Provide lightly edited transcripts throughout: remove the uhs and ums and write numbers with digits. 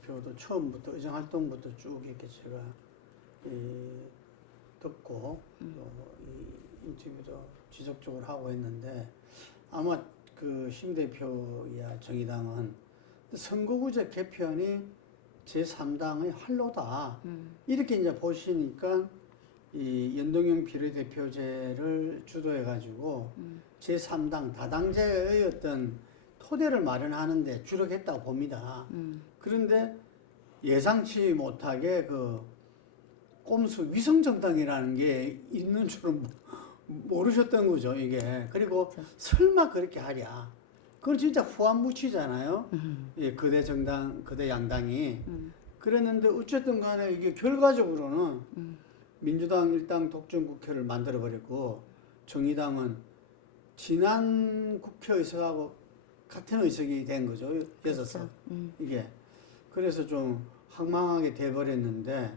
대표도 처음부터 의정 활동부터 쭉 이렇게 제가 듣고 이 인터뷰도 지속적으로 하고 있는데 아마 그 심 대표야 정의당은 선거구제 개편이 제3당의 활로다 이렇게 이제 보시니까 이 연동형 비례대표제를 주도해 가지고 제3당 다당제의 어떤 토대를 마련하는데 주력했다고 봅니다. 그런데 예상치 못하게 그 꼼수 위성정당이라는 게 있는 줄은 모르셨던 거죠, 이게. 그리고 그렇죠. 설마 그렇게 하랴. 그건 진짜 후한무치잖아요. 예, 거대 정당, 거대 양당이. 그랬는데 어쨌든 간에 이게 결과적으로는 민주당 일당 독점 국회를 만들어버렸고 정의당은 지난 국회 의석하고 같은 의석이 된 거죠. 여섯석. 그렇죠. 이게. 그래서 좀 황망하게 돼버렸는데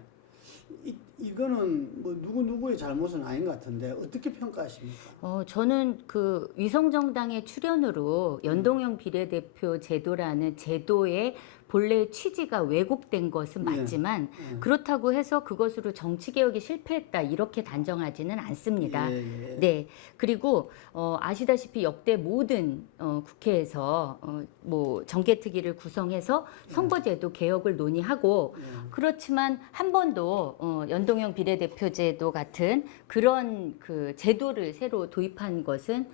이거는 뭐 누구의 잘못은 아닌 것 같은데 어떻게 평가하십니까? 저는 그 위성정당의 출현으로 연동형 비례대표 제도라는 제도의 본래의 취지가 왜곡된 것은 맞지만 그렇다고 해서 그것으로 정치개혁이 실패했다 이렇게 단정하지는 않습니다. 예. 네. 그리고 아시다시피 역대 모든 국회에서 뭐 정개특위를 구성해서 선거제도 개혁을 논의하고 그렇지만 한 번도 연동형 비례대표제도 같은 그런 그 제도를 새로 도입한 것은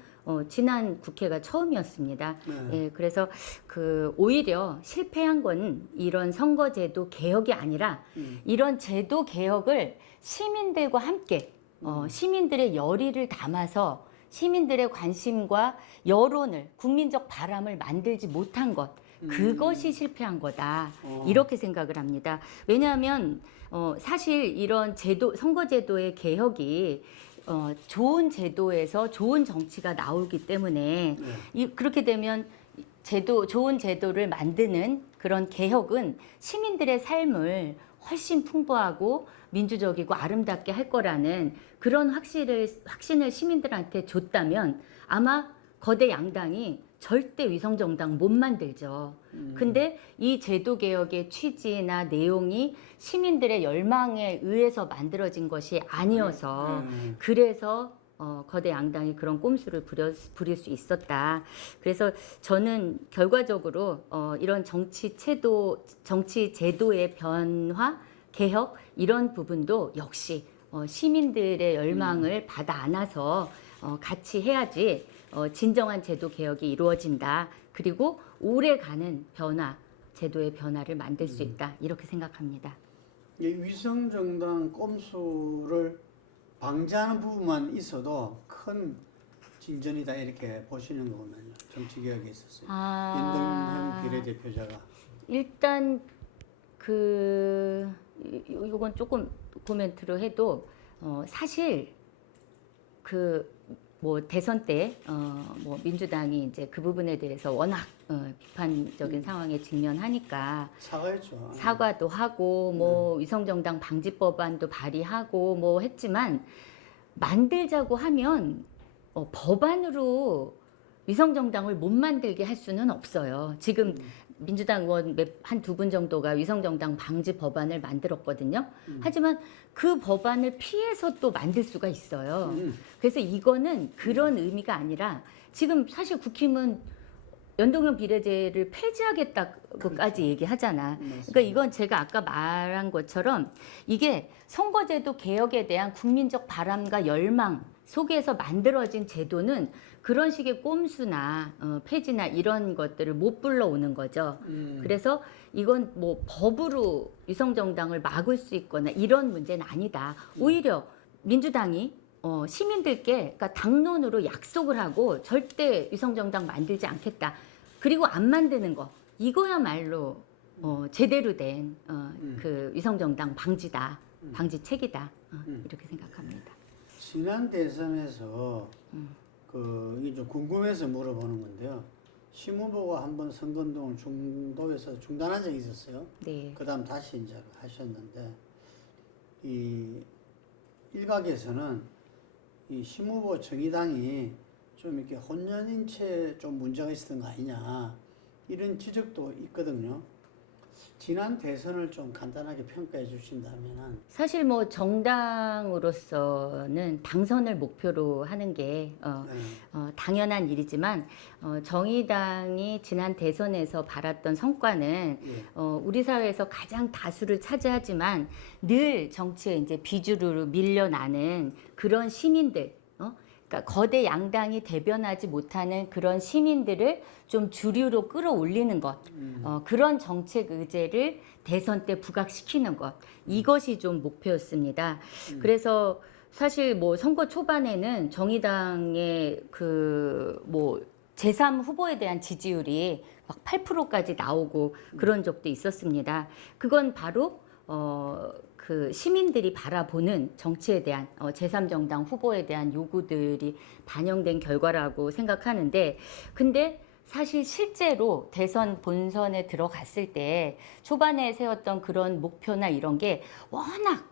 지난 국회가 처음이었습니다. 예, 그래서 그 오히려 실패한 건 이런 선거제도 개혁이 아니라 이런 제도 개혁을 시민들과 함께 시민들의 열의를 담아서 시민들의 관심과 여론을 국민적 바람을 만들지 못한 것 그것이 실패한 거다 이렇게 생각을 합니다. 왜냐하면 사실 이런 제도 선거제도의 개혁이 좋은 제도에서 좋은 정치가 나오기 때문에 그렇게 되면 좋은 제도를 만드는 그런 개혁은 시민들의 삶을 훨씬 풍부하고 민주적이고 아름답게 할 거라는 그런 확신을 시민들한테 줬다면 아마 거대 양당이 절대 위성정당 못 만들죠. 근데 이 제도 개혁의 취지나 내용이 시민들의 열망에 의해서 만들어진 것이 아니어서 그래서 거대 양당이 그런 꼼수를 부릴 수 있었다. 그래서 저는 결과적으로 이런 정치 제도의 변화, 개혁 이런 부분도 역시 시민들의 열망을 받아 안아서 같이 해야지 진정한 제도 개혁이 이루어진다. 그리고 오래가는 변화, 제도의 변화를 만들 수 있다. 이렇게 생각합니다. 이 위성정당 꼼수를 방지하는 부분만 있어도 큰 진전이다 이렇게 보시는 거군요. 정치개혁에 있었어요. 연동형 비례대표제가. 일단 이건 조금 코멘트로 해도 사실 뭐 대선 때 뭐 민주당이 이제 그 부분에 대해서 워낙 비판적인 상황에 직면하니까 사과했죠. 사과도 하고 뭐 위성정당 방지법안도 발의하고 뭐 했지만 만들자고 하면 법안으로 위성정당을 못 만들게 할 수는 없어요. 지금 민주당 의원 한 두 분 정도가 위성정당 방지 법안을 만들었거든요. 하지만 그 법안을 피해서 또 만들 수가 있어요. 그래서 이거는 그런 의미가 아니라 지금 사실 국힘은 연동형 비례제를 폐지하겠다고까지 얘기하잖아. 그러니까 이건 제가 아까 말한 것처럼 이게 선거제도 개혁에 대한 국민적 바람과 열망 속에서 만들어진 제도는 그런 식의 꼼수나 폐지나 이런 것들을 못 불러오는 거죠. 그래서 이건 뭐 법으로 위성정당을 막을 수 있거나 이런 문제는 아니다. 오히려 민주당이 시민들께 그러니까 당론으로 약속을 하고 절대 위성정당 만들지 않겠다. 그리고 안 만드는 거 이거야말로 제대로 된 그 위성정당 방지다. 방지책이다. 이렇게 생각합니다. 지난 대선에서 이게 좀 궁금해서 물어보는 건데요. 심 후보가 한번 선거운동을 중도에서 중단한 적이 있었어요. 네. 그다음 다시 이제 하셨는데 이 일각에서는 이 심 후보 정의당이 좀 이렇게 혼연인체 좀 문제가 있었던 거 아니냐 이런 지적도 있거든요. 지난 대선을 좀 간단하게 평가해 주신다면은. 사실 뭐 정당으로서는 당선을 목표로 하는 게 네. 당연한 일이지만 정의당이 지난 대선에서 바랐던 성과는 예. 우리 사회에서 가장 다수를 차지하지만 늘 정치에 이제 비주류로 밀려나는 그런 시민들, 그러니까 거대 양당이 대변하지 못하는 그런 시민들을 좀 주류로 끌어올리는 것, 그런 정책 의제를 대선 때 부각시키는 것, 이것이 좀 목표였습니다. 그래서 사실 뭐 선거 초반에는 정의당의 그 뭐 제3 후보에 대한 지지율이 막 8%까지 나오고 그런 적도 있었습니다. 그건 바로 그 시민들이 바라보는 정치에 대한 제3정당 후보에 대한 요구들이 반영된 결과라고 생각하는데, 근데 사실 실제로 대선 본선에 들어갔을 때 초반에 세웠던 그런 목표나 이런 게 워낙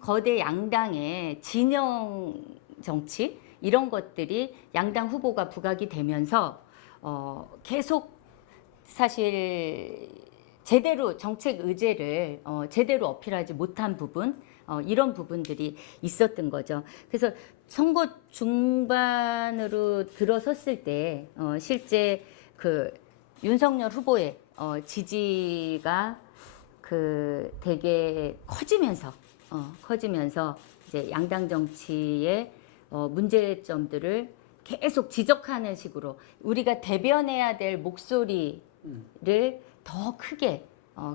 거대 양당의 진영 정치 이런 것들이 양당 후보가 부각이 되면서 계속 사실 제대로 정책 의제를 제대로 어필하지 못한 부분, 이런 부분들이 있었던 거죠. 그래서 선거 중반으로 들어섰을 때 실제 그 윤석열 후보의 지지가 그 되게 커지면서 이제 양당 정치의 문제점들을 계속 지적하는 식으로 우리가 대변해야 될 목소리를 더 크게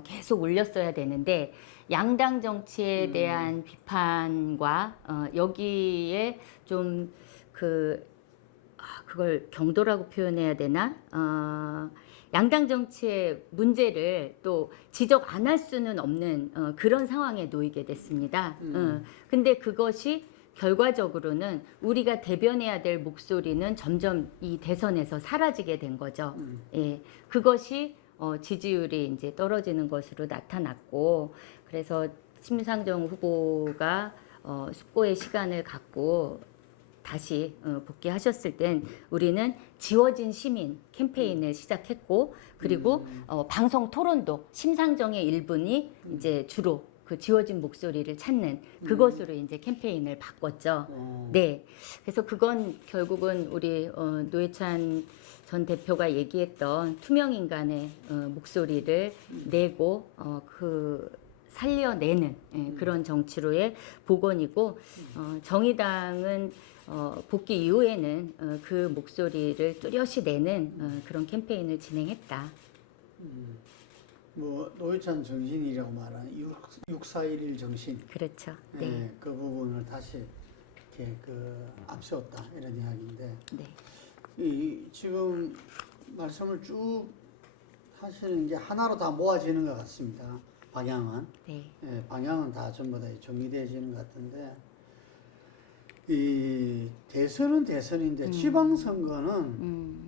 계속 올렸어야 되는데, 양당 정치에 대한 비판과 여기에 좀 그걸 경도라고 표현해야 되나? 양당 정치의 문제를 또 지적 안 할 수는 없는 그런 상황에 놓이게 됐습니다. 근데 그것이 결과적으로는 우리가 대변해야 될 목소리는 점점 이 대선에서 사라지게 된 거죠. 예, 그것이 지지율이 이제 떨어지는 것으로 나타났고, 그래서 심상정 후보가 숙고의 시간을 갖고 다시 복귀하셨을 땐 우리는 지워진 시민 캠페인을 시작했고, 그리고 방송 토론도 심상정의 일분이 이제 주로 그 지워진 목소리를 찾는 그것으로 이제 캠페인을 바꿨죠. 네, 그래서 그건 결국은 우리 노회찬 전 대표가 얘기했던 투명 인간의 목소리를 내고 그 살려내는 그런 정치로의 복원이고, 정의당은 복귀 이후에는 그 목소리를 뚜렷이 내는 그런 캠페인을 진행했다. 뭐 노회찬 정신이라고 말하는 6.4.11 정신. 그렇죠. 예, 네. 그 부분을 다시 이렇게 앞세웠다 이런 이야기인데, 네. 지금 말씀을 쭉 하시는 게 하나로 다 모아지는 것 같습니다. 방향은. 네. 예, 방향은 다 전부 다 정리되어지는 것 같은데, 이 대선은 대선인데 지방선거는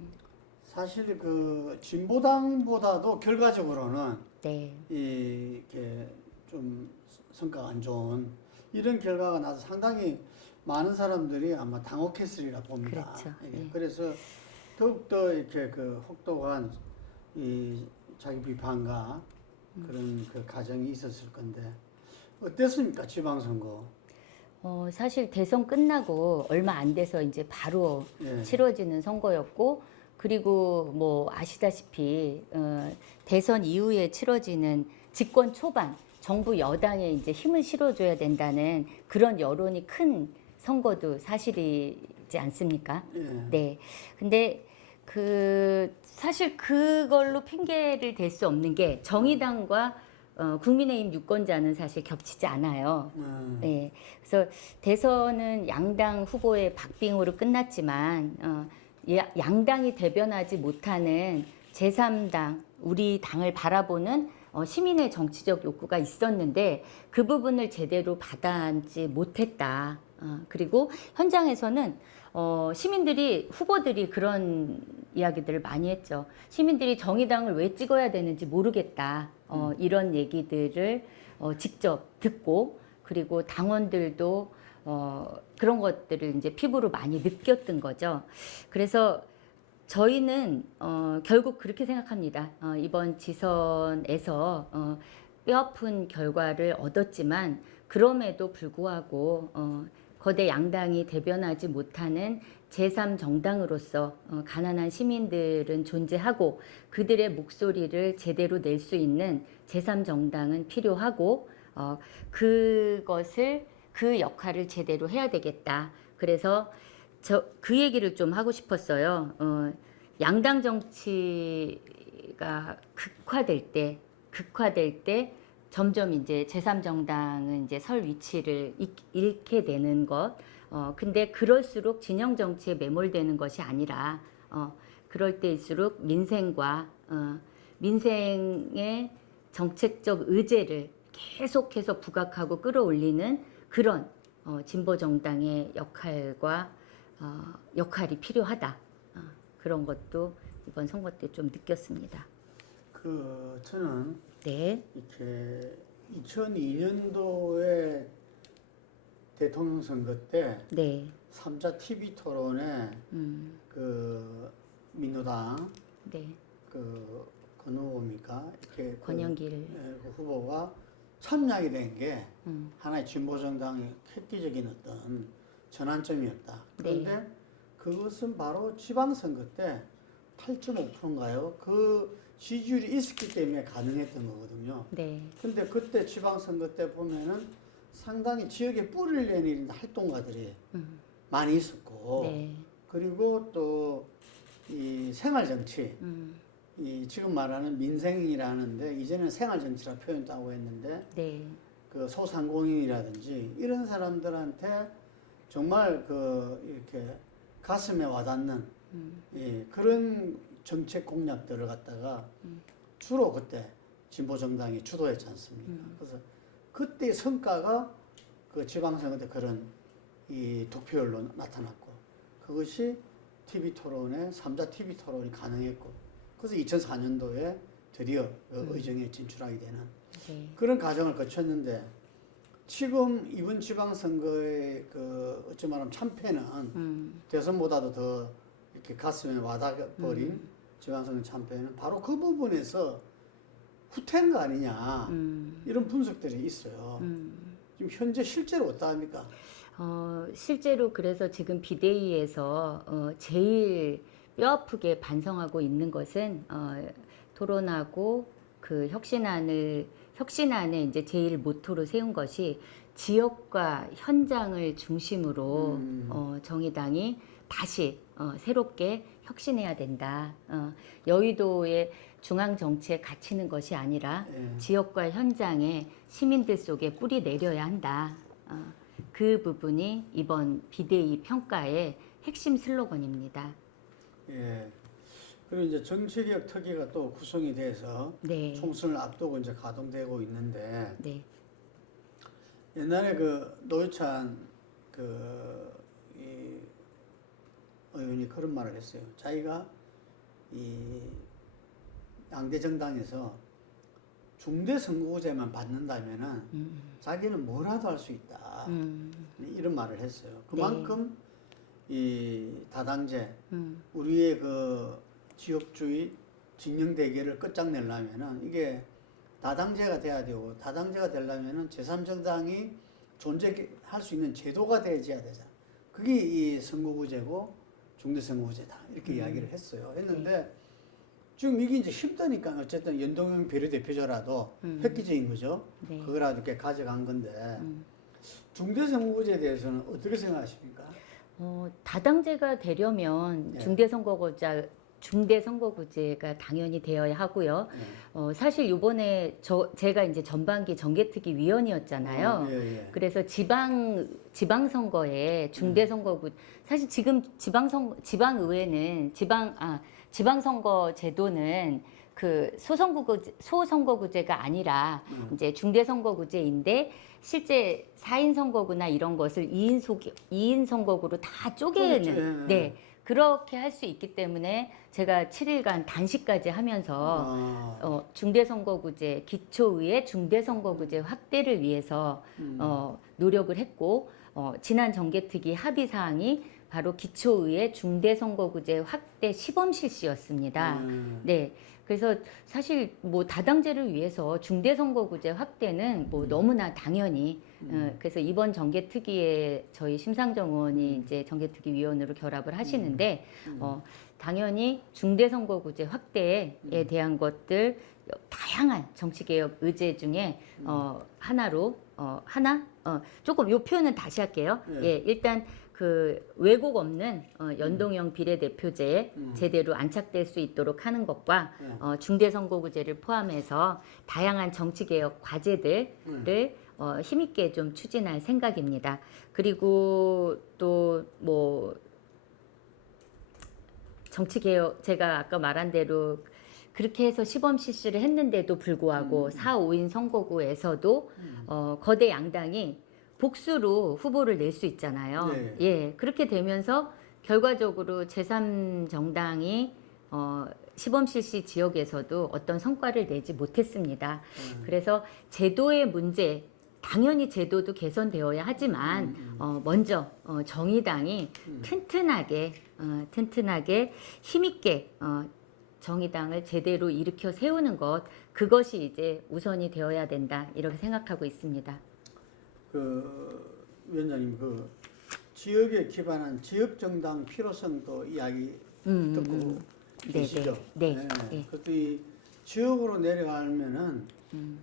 사실 그 진보당보다도 결과적으로는 네. 이게 좀 성과가 안 좋은 이런 결과가 나서 상당히 많은 사람들이 아마 당혹했으리라 봅니다. 그렇죠. 예, 네. 그래서 더욱더 이렇게 그 혹독한 이 자기 비판과 그런 그 과정이 있었을 건데, 어땠습니까, 지방선거? 사실 대선 끝나고 얼마 안 돼서 이제 바로 예. 치러지는 선거였고, 그리고 뭐 아시다시피 대선 이후에 치러지는 집권 초반 정부 여당에 이제 힘을 실어줘야 된다는 그런 여론이 큰 선거도 사실이지 않습니까? 예. 네. 근데 사실 그걸로 핑계를 댈 수 없는 게 정의당과 국민의힘 유권자는 사실 겹치지 않아요. 네. 그래서 대선은 양당 후보의 박빙으로 끝났지만 양당이 대변하지 못하는 제3당, 우리 당을 바라보는 시민의 정치적 욕구가 있었는데 그 부분을 제대로 받아안지 못했다. 그리고 현장에서는 시민들이, 후보들이 그런 이야기들을 많이 했죠. 시민들이 정의당을 왜 찍어야 되는지 모르겠다. 이런 얘기들을 직접 듣고, 그리고 당원들도 그런 것들을 이제 피부로 많이 느꼈던 거죠. 그래서 저희는 결국 그렇게 생각합니다. 이번 지선에서 뼈아픈 결과를 얻었지만 그럼에도 불구하고 거대 양당이 대변하지 못하는 제3정당으로서 가난한 시민들은 존재하고 그들의 목소리를 제대로 낼 수 있는 제3정당은 필요하고 그 역할을 제대로 해야 되겠다. 그래서 그 얘기를 좀 하고 싶었어요. 양당 정치가 극화될 때 점점 이제 제3정당은 이제 설 위치를 잃게 되는 것. 근데 그럴수록 진영 정치에 매몰되는 것이 아니라 그럴 때일수록 민생의 정책적 의제를 계속해서 부각하고 끌어올리는 그런 진보 정당의 역할이 필요하다. 그런 것도 이번 선거 때 좀 느꼈습니다. 저는 네, 이렇게 2002년도에 대통령 선거 때 네, 3자 TV 토론에 민주당 네, 어느 후보입니까? 이렇게 권영길. 그 후보가 참여하게 된 게 하나의 진보 정당의 획기적인 어떤 전환점이었다. 그런데 그것은 바로 지방선거 때 8.5%인가요? 그 지지율이 있었기 때문에 가능했던 거거든요. 네, 근데 그때 지방선거 때 보면은 상당히 지역에 뿌리를 내리는 활동가들이 많이 있었고, 네, 그리고 또 이 생활정치, 이 지금 말하는 민생이라는데 이제는 생활정치라 표현도 하고 했는데, 네, 그 소상공인이라든지 이런 사람들한테 정말 이렇게 가슴에 와닿는 그런 정책 공약들을 갖다가 주로 그때 진보 정당이 주도했지 않습니까? 그래서 그때 성과가 그 지방선거 때 그런 이 득표율로 나타났고, 그것이 TV 토론에 3자 TV 토론이 가능했고, 그래서 2004년도에 드디어 의정에 진출하게 되는 네. 그런 과정을 거쳤는데, 지금 이번 지방선거의 어찌 말하면 참패는 대선보다도 더 이렇게 가슴에 와닿아버린 지방선거 참패는 바로 그 부분에서 후퇴한 거 아니냐, 이런 분석들이 있어요. 지금 현재 실제로 어떠합니까? 실제로 그래서 지금 비대위에서 제일 뼈아프게 반성하고 있는 것은 토론하고 그 혁신안의 이제 제일 모토로 세운 것이 지역과 현장을 중심으로 정의당이 다시 새롭게 혁신해야 된다. 여의도의 중앙 정치에 갇히는 것이 아니라 지역과 현장에 시민들 속에 뿌리 내려야 한다. 그 부분이 이번 비대위 평가의 핵심 슬로건입니다. 예. 그리고 이제 정치개혁 특위가 또 구성이 돼서 네. 총선을 앞두고 이제 가동되고 있는데, 네. 옛날에 노회찬 이 의원이 그런 말을 했어요. 자기가 이 양대 정당에서 중대 선거구제만 받는다면은 자기는 뭐라도 할 수 있다. 이런 말을 했어요. 그만큼 이 다당제, 우리의 지역주의 진영 대결을 끝장내려면은 이게 다당제가 돼야 되고, 다당제가 되려면은 제3정당이 존재할 수 있는 제도가 되어야 되잖아. 그게 이 선거구제고 중대선거구제다. 이렇게 이야기를 했는데 지금 이게 이제 힘드니까 어쨌든 연동형 비례대표제라도 획기적인 거죠. 네. 그거라도 이렇게 가져간 건데, 중대선거구제에 대해서는 어떻게 생각하십니까? 다당제가 되려면 중대선거구제가 당연히 되어야 하고요. 사실 이번에 제가 이제 전반기 정개특위 위원이었잖아요. 그래서 지방선거에 사실 지금 지방의회는 지방선거 제도는 그 소선거구제가 아니라 이제 중대선거구제인데, 실제 4인 선거구나 이런 것을 2인 선거구로 다 쪼개는, 네, 그렇게 할 수 있기 때문에 제가 7일간 단식까지 하면서 중대선거구제, 기초의회 중대선거구제 확대를 위해서 노력을 했고, 지난 정개특위 합의 사항이 바로 기초의회 중대선거구제 확대 시범 실시였습니다. 네. 그래서 사실 뭐 다당제를 위해서 중대선거구제 확대는 뭐 너무나 당연히 그래서 이번 정개특위에 저희 심상정 의원이 이제 정개특위위원으로 결합을 하시는데 당연히 중대선거구제 확대에 대한 것들 다양한 정치개혁 의제 중에 하나로 조금 요 표현은 다시 할게요. 예, 일단 그 왜곡 없는 연동형 비례대표제에 제대로 안착될 수 있도록 하는 것과 중대선거구제를 포함해서 다양한 정치개혁 과제들을 힘있게 좀 추진할 생각입니다. 그리고 또 뭐 정치개혁 제가 아까 말한 대로 그렇게 해서 시범 실시를 했는데도 불구하고 4, 5인 선거구에서도 거대 양당이 복수로 후보를 낼 수 있잖아요. 네. 예, 그렇게 되면서 결과적으로 제3정당이 시범 실시 지역에서도 어떤 성과를 내지 못했습니다. 그래서 제도의 문제, 당연히 제도도 개선되어야 하지만 먼저 정의당이 튼튼하게 힘있게 정의당을 제대로 일으켜 세우는 것, 그것이 이제 우선이 되어야 된다 이렇게 생각하고 있습니다. 그 위원장님 그 지역에 기반한 지역 정당 필요성도 이야기 듣고 계시죠? 네. 그것도 이 지역으로 내려가면은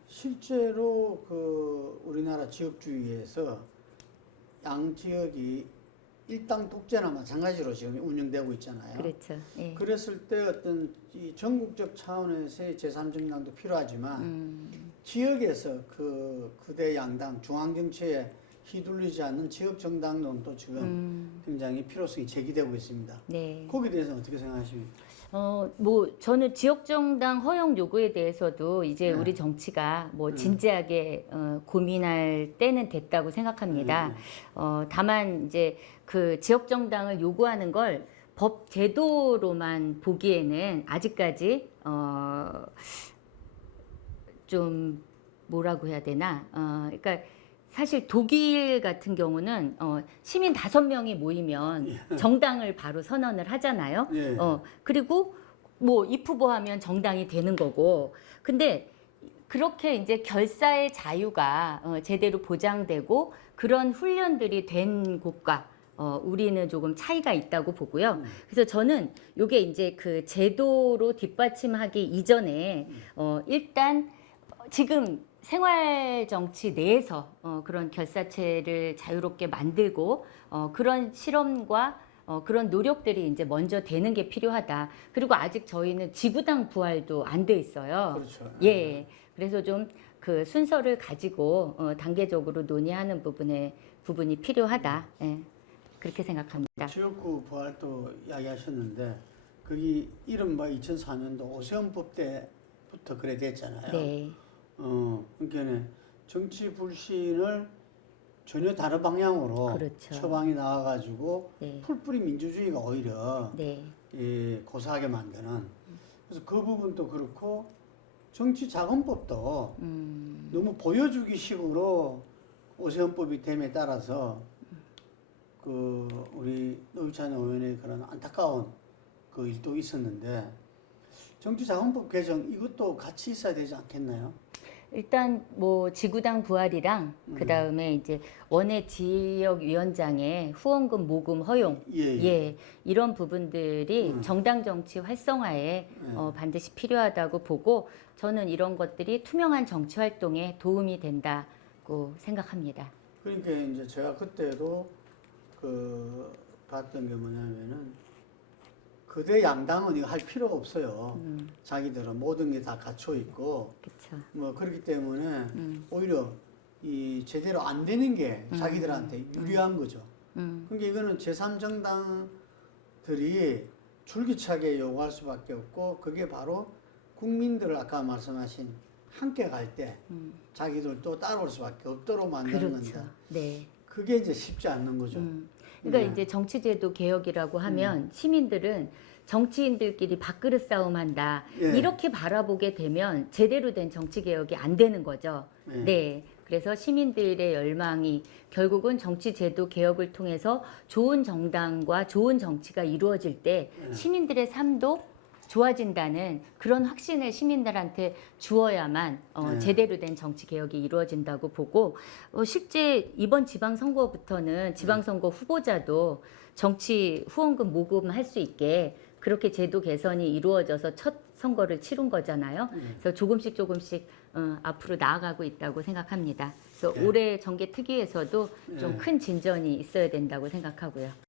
실제로 그 우리나라 지역주의에서 양 지역이 일당 독재나 마찬가지로 지금 운영되고 있잖아요. 그렇죠. 예. 그랬을 때 어떤 이 전국적 차원에서의 제3정당도 필요하지만 지역에서 그 그대 양당 중앙 정치에 휘둘리지 않는 지역 정당론도 지금 굉장히 필요성이 제기되고 있습니다. 네. 거기에 대해서는 어떻게 생각하십니까? 뭐 저는 지역정당 허용 요구에 대해서도 이제 우리 정치가 뭐 진지하게 고민할 때는 됐다고 생각합니다. 다만 이제 그 지역정당을 요구하는 걸 법 제도로만 보기에는 아직까지 좀 뭐라고 해야 되나? 그러니까 사실 독일 같은 경우는 시민 5명이 모이면 정당을 바로 선언을 하잖아요. 예. 그리고 뭐 입후보하면 정당이 되는 거고. 근데 그렇게 이제 결사의 자유가 제대로 보장되고 그런 훈련들이 된 곳과 우리는 조금 차이가 있다고 보고요. 그래서 저는 이게 이제 그 제도로 뒷받침하기 이전에 일단 지금 생활 정치 내에서 그런 결사체를 자유롭게 만들고 그런 실험과 그런 노력들이 이제 먼저 되는 게 필요하다. 그리고 아직 저희는 지구당 부활도 안 돼 있어요. 그렇죠. 예. 그래서 좀 그 순서를 가지고 단계적으로 논의하는 부분이 필요하다. 예. 그렇게 생각합니다. 지역구 부활도 이야기하셨는데 거기 이른바 2004년도 오세훈법 때부터 그래 됐잖아요. 네. 그러니까 정치 불신을 전혀 다른 방향으로 그렇죠. 처방이 나와가지고 네. 풀뿌리 민주주의가 오히려 네. 고사하게 만드는. 그래서 그 부분도 그렇고 정치 자금법도 너무 보여주기 식으로 오세훈법이 됨에 따라서 그 우리 노유찬 의원의 그런 안타까운 그 일도 있었는데 정치 자금법 개정 이것도 같이 있어야 되지 않겠나요? 일단 뭐 지구당 부활이랑 그다음에 이제 원외 지역위원장의 후원금 모금 허용 예, 이런 부분들이 정당 정치 활성화에 반드시 필요하다고 보고 저는 이런 것들이 투명한 정치 활동에 도움이 된다고 생각합니다. 그러니까 이제 제가 그때도 그 봤던 게 뭐냐면은 그대 양당은 이거 할 필요가 없어요. 자기들은 모든 게 다 갖춰 있고 그렇죠. 뭐 그렇기 때문에 오히려 이 제대로 안 되는 게 자기들한테 유리한 거죠. 그러니까 이거는 제3정당들이 줄기차게 요구할 수밖에 없고 그게 바로 국민들을 아까 말씀하신 함께 갈 때 자기들도 따라올 수밖에 없도록 만드는 그렇죠. 건데 네. 그게 이제 쉽지 않는 거죠. 그러니까 이제 정치제도 개혁이라고 하면 시민들은 정치인들끼리 밥그릇 싸움한다 예. 이렇게 바라보게 되면 제대로 된 정치 개혁이 안 되는 거죠. 예. 네. 그래서 시민들의 열망이 결국은 정치 제도 개혁을 통해서 좋은 정당과 좋은 정치가 이루어질 때 시민들의 삶도 좋아진다는 그런 확신을 시민들한테 주어야만 제대로 된 정치 개혁이 이루어진다고 보고 실제 이번 지방선거부터는 지방선거 후보자도 정치 후원금 모금할 수 있게 그렇게 제도 개선이 이루어져서 첫 선거를 치른 거잖아요. 그래서 조금씩 앞으로 나아가고 있다고 생각합니다. 그래서 올해 정계 특위에서도 좀 큰 진전이 있어야 된다고 생각하고요.